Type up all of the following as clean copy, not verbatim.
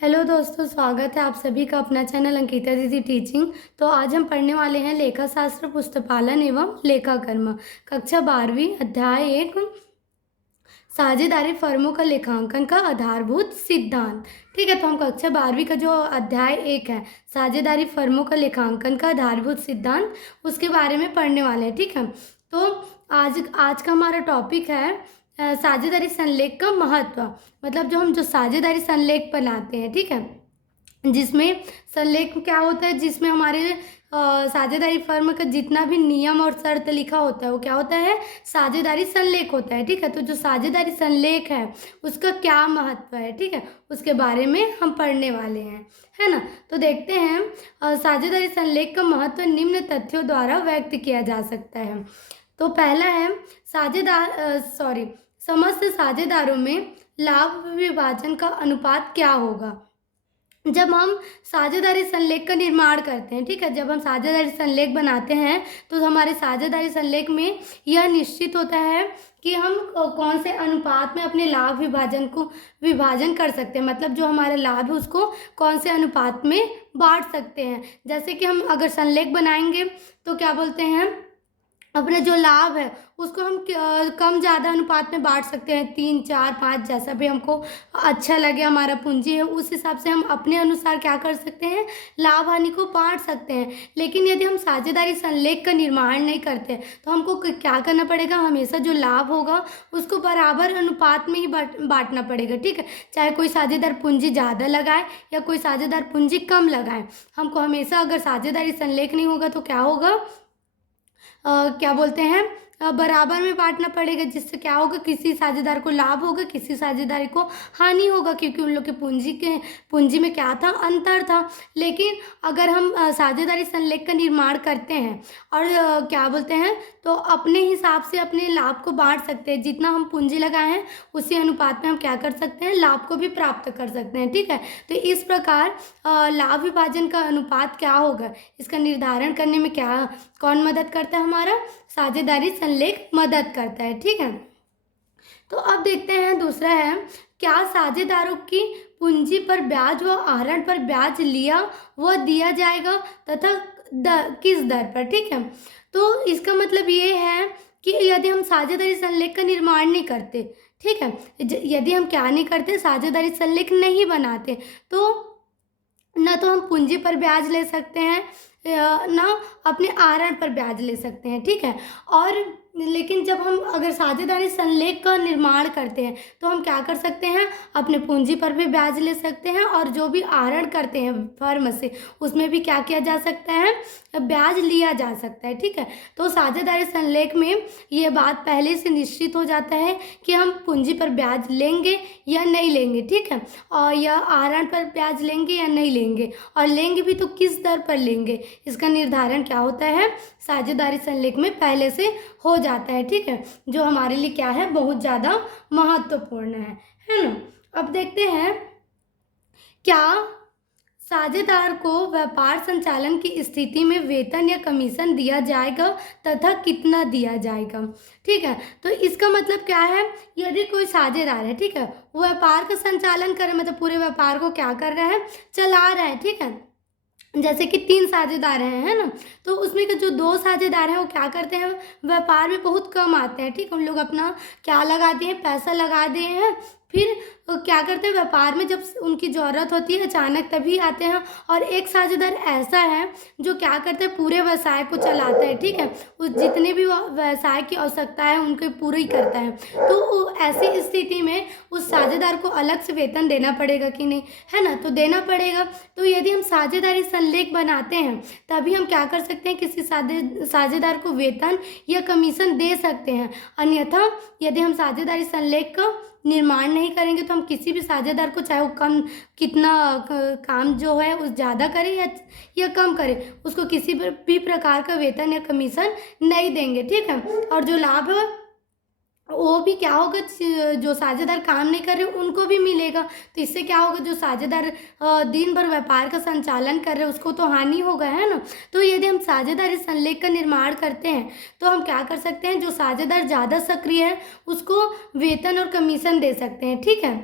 Hello दोस्तों, स्वागत है आप सभी का अपना चैनल अंकिता दीदी टीचिंग। तो आज हम पढ़ने वाले हैं लेखा शास्त्र पुस्तपालन एवं लेखा कर्म, कक्षा 12वीं, अध्याय 1, साझेदारी फर्मों का लेखांकन का आधारभूत सिद्धांत। ठीक है, तो हम कक्षा 12वीं का जो अध्याय 1 है, साझेदारी फर्मों का लेखांकन का आधारभूत सिद्धांत, उसके बारे में पढ़ने वाले हैं। ठीक है, तो आज आज का हमारा टॉपिक है साझेदारी संलेख का महत्व। मतलब जो साझेदारी संलेख बनाते हैं, ठीक है, जिसमें संलेख क्या होता है, जिसमें हमारे साझेदारी फर्म का जितना भी नियम और शर्त लिखा होता है वो क्या होता है, साझेदारी संलेख होता है। ठीक है, तो जो साझेदारी संलेख है उसका क्या महत्व है, ठीक है, उसके बारे में हम पढ़ने वाले हैं, है ना। तो देखते हैं साझेदारी संलेख का महत्व निम्न तथ्यों द्वारा व्यक्त किया जा सकता है। तो पहला है समस्त साझेदारों में लाभ विभाजन का अनुपात क्या होगा। जब हम साझेदारी संलेख का निर्माण करते हैं, ठीक है, जब हम साझेदारी संलेख बनाते हैं तो हमारे साझेदारी संलेख में यह निश्चित होता है कि हम कौन से अनुपात में अपने लाभ विभाजन कर सकते हैं। मतलब जो हमारा लाभ है उसको कौन से अनुपात में बांट सकते हैं। जैसे कि हम अगर संलेख बनाएंगे तो क्या बोलते हैं, अपना जो लाभ है उसको हम कम ज़्यादा अनुपात में बांट सकते हैं, 3, 4, 5, जैसा भी हमको अच्छा लगे, हमारा पूंजी है उस हिसाब से हम अपने अनुसार क्या कर सकते हैं, लाभ हानि को बांट सकते हैं। लेकिन यदि हम साझेदारी संलेख का निर्माण नहीं करते तो हमको क्या करना पड़ेगा, हमेशा जो लाभ होगा उसको बराबर अनुपात में ही बांटना पड़ेगा। ठीक है, चाहे कोई साझेदार पूंजी ज़्यादा लगाए या कोई साझेदार पूंजी कम लगाए, हमको हमेशा अगर साझेदारी संलेख नहीं होगा तो क्या होगा, क्या बोलते हैं, बराबर में बांटना पड़ेगा। जिससे क्या होगा, किसी साझेदार को लाभ होगा, किसी साझेदार को हानि होगा, क्योंकि उन लोग के पूंजी में क्या था, अंतर था। लेकिन अगर हम साझेदारी संलेख का निर्माण करते हैं और क्या बोलते हैं, तो अपने हिसाब से अपने लाभ को बांट सकते हैं। जितना हम पूंजी लगाए हैं उसी अनुपात में हम क्या कर सकते हैं, लाभ को भी प्राप्त कर सकते हैं। ठीक है, तो इस प्रकार लाभ विभाजन का अनुपात क्या होगा, इसका निर्धारण करने में कौन मदद करता है, हमारा साझेदारी संलेख मदद करता है। ठीक है, तो अब देखते हैं दूसरा है, क्या साझेदारों की पूंजी पर ब्याज व आहरण पर ब्याज लिया व दिया जाएगा तथा किस दर पर। ठीक है, तो इसका मतलब ये है कि यदि हम साझेदारी संलेख का निर्माण नहीं करते, ठीक है, यदि हम क्या नहीं करते, साझेदारी संलेख नहीं बनाते, तो न तो हम पूंजी पर ब्याज ले सकते हैं, ना अपने आहरण पर ब्याज ले सकते हैं। ठीक है, और लेकिन जब हम अगर साझेदारी संलेख का निर्माण करते हैं तो हम क्या कर सकते हैं, अपने पूंजी पर भी ब्याज ले सकते हैं और जो भी आहरण करते हैं फर्म से उसमें भी क्या किया जा सकता है, ब्याज लिया जा सकता है। ठीक है, तो साझेदारी संलेख में ये बात पहले से निश्चित हो जाता है कि हम पूंजी पर ब्याज लेंगे या नहीं लेंगे। ठीक है, और या आहरण पर ब्याज लेंगे या नहीं लेंगे, और लेंगे भी तो किस दर पर लेंगे, इसका निर्धारण क्या होता है, साझेदारी संलेख में पहले से हो जाता है। ठीक है, जो हमारे लिए क्या है, बहुत ज़्यादा महत्वपूर्ण है ना। अब देखते हैं, क्या साझेदार को व्यापार संचालन की स्थिति में वेतन या कमीशन दिया जाएगा तथा कितना दिया जाएगा। ठीक है, तो इसका मतलब क्या है, यदि कोई साझेदार है, ठीक है, वो व्यापार का संचालन करे, मतलब पूरे व्यापार को क्या कर रहा है, चला रहा है। ठीक है, जैसे कि 3 साझेदार हैं, है ना, तो उसमें के जो 2 साझेदार हैं वो क्या करते हैं, व्यापार में बहुत कम आते हैं। ठीक है, उन लोग अपना क्या लगाते हैं, पैसा लगा दिए हैं, फिर क्या करते हैं, व्यापार में जब उनकी ज़रूरत होती है अचानक तभी आते हैं। और एक साझेदार ऐसा है जो क्या करते हैं, पूरे व्यवसाय को चलाता है। ठीक है, उस जितने भी व्यवसाय की आवश्यकता है उनको पूरी करता है। तो ऐसी स्थिति में उस साझेदार को अलग से वेतन देना पड़ेगा कि नहीं, है ना, तो देना पड़ेगा। तो यदि हम साझेदारी संलेख बनाते हैं तभी हम क्या कर सकते हैं, किसी साझेदार को वेतन या कमीशन दे सकते हैं। अन्यथा यदि हम साझेदारी संलेख का निर्माण नहीं करेंगे तो हम किसी भी साझेदार को, चाहे वो काम जो है उस ज़्यादा करे या कम करे, उसको किसी भी प्रकार का वेतन या कमीशन नहीं देंगे। ठीक है, और जो लाभ है वो भी क्या होगा, जो साझेदार काम नहीं कर रहे उनको भी मिलेगा। तो इससे क्या होगा, जो साझेदार दिन भर व्यापार का संचालन कर रहे हैं उसको तो हानि होगा, है ना। तो यदि हम साझेदारी संलेख का निर्माण करते हैं तो हम क्या कर सकते हैं, जो साझेदार ज़्यादा सक्रिय है उसको वेतन और कमीशन दे सकते हैं। ठीक है,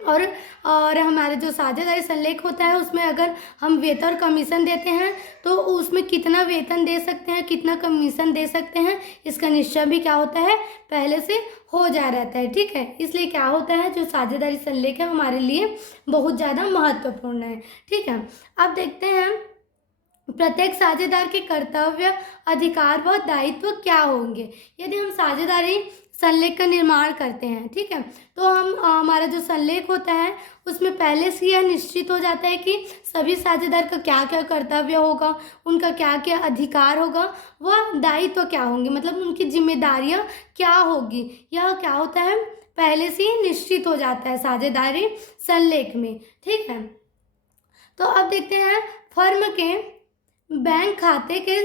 और और हमारे जो साझेदारी संलेख होता है उसमें अगर हम वेतन और कमीशन देते हैं तो उसमें कितना वेतन दे सकते हैं, कितना कमीशन दे सकते हैं, इसका निश्चय भी क्या होता है, पहले से हो जा रहता है। ठीक है, इसलिए क्या होता है, जो साझेदारी संलेख है हमारे लिए बहुत ज़्यादा महत्वपूर्ण है। ठीक है, अब देखते हैं प्रत्येक साझेदार के कर्तव्य, अधिकार व दायित्व क्या होंगे। यदि हम साझेदारी संलेख का निर्माण करते हैं, ठीक है, तो हमारा जो संलेख होता है उसमें पहले से यह निश्चित हो जाता है कि सभी साझेदार का क्या क्या कर्तव्य होगा, उनका क्या क्या अधिकार होगा, वह दायित्व क्या होंगे, मतलब उनकी जिम्मेदारियां क्या होगी, यह क्या होता है पहले से ही निश्चित हो जाता है साझेदारी संलेख में। ठीक है, तो अब देखते हैं फर्म के बैंक खाते के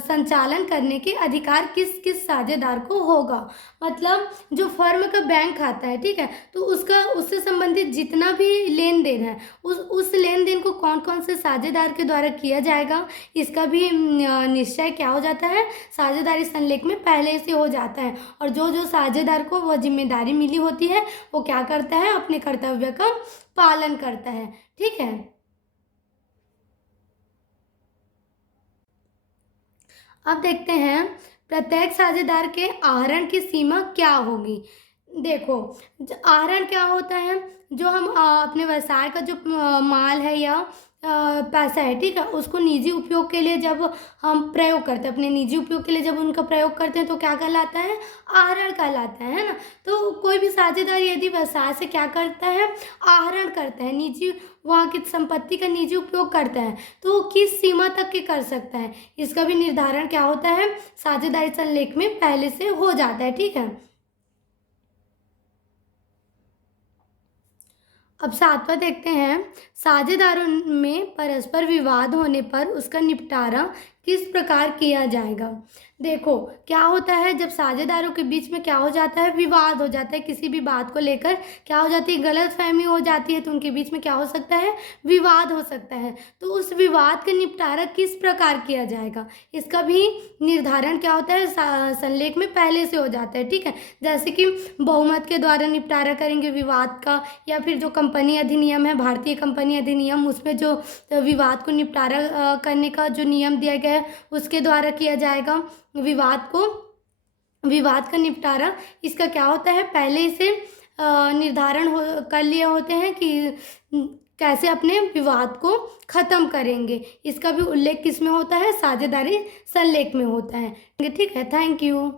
संचालन करने के अधिकार किस किस साझेदार को होगा। मतलब जो फर्म का बैंक खाता है, ठीक है, तो उससे संबंधित जितना भी लेन देन है उस लेन देन को कौन कौन से साझेदार के द्वारा किया जाएगा, इसका भी निश्चय क्या हो जाता है, साझेदारी संलेख में पहले से हो जाता है। और जो जो साझेदार को वह जिम्मेदारी मिली होती है वो क्या करता है, अपने कर्तव्य का पालन करता है। ठीक है, अब देखते हैं प्रत्येक साझेदार के आहरण की सीमा क्या होगी। देखो, आहरण क्या होता है, जो हम अपने व्यवसाय का जो माल है या पैसा है, ठीक है, उसको निजी उपयोग के लिए जब हम प्रयोग करते हैं, अपने निजी उपयोग के लिए जब उनका प्रयोग करते हैं तो क्या कहलाता है, आहरण कहलाता है ना। तो कोई भी साझेदार यदि व्यवसाय से क्या करता है, आहरण करता है, निजी वहाँ की संपत्ति का निजी उपयोग करता है, तो वो किस सीमा तक के कर सकता है, इसका भी निर्धारण क्या होता है, साझेदारी संलेख में पहले से हो जाता है। ठीक है, अब सातवां देखते हैं, साझेदारों में परस्पर विवाद होने पर उसका निपटारा किस प्रकार किया जाएगा। देखो, क्या होता है जब साझेदारों के बीच में क्या हो जाता है, विवाद हो जाता है, किसी भी बात को लेकर क्या हो जाती है, गलतफहमी हो जाती है, तो उनके बीच में क्या हो सकता है, विवाद हो सकता है। तो उस विवाद का निपटारा किस प्रकार किया जाएगा, इसका भी निर्धारण क्या होता है, संलेख में पहले से हो जाता है। ठीक है, जैसे कि बहुमत के द्वारा निपटारा करेंगे विवाद का, या फिर जो कंपनी अधिनियम है, भारतीय कंपनी अधिनियम, उसमें जो विवाद को निपटारा करने का जो नियम दिया गया है उसके द्वारा किया जाएगा। विवाद का निपटारा इसका क्या होता है, पहले से निर्धारण कर लिए होते हैं कि कैसे अपने विवाद को खत्म करेंगे, इसका भी उल्लेख किस में होता है, साझेदारी संलेख में होता है। ठीक है, थैंक यू।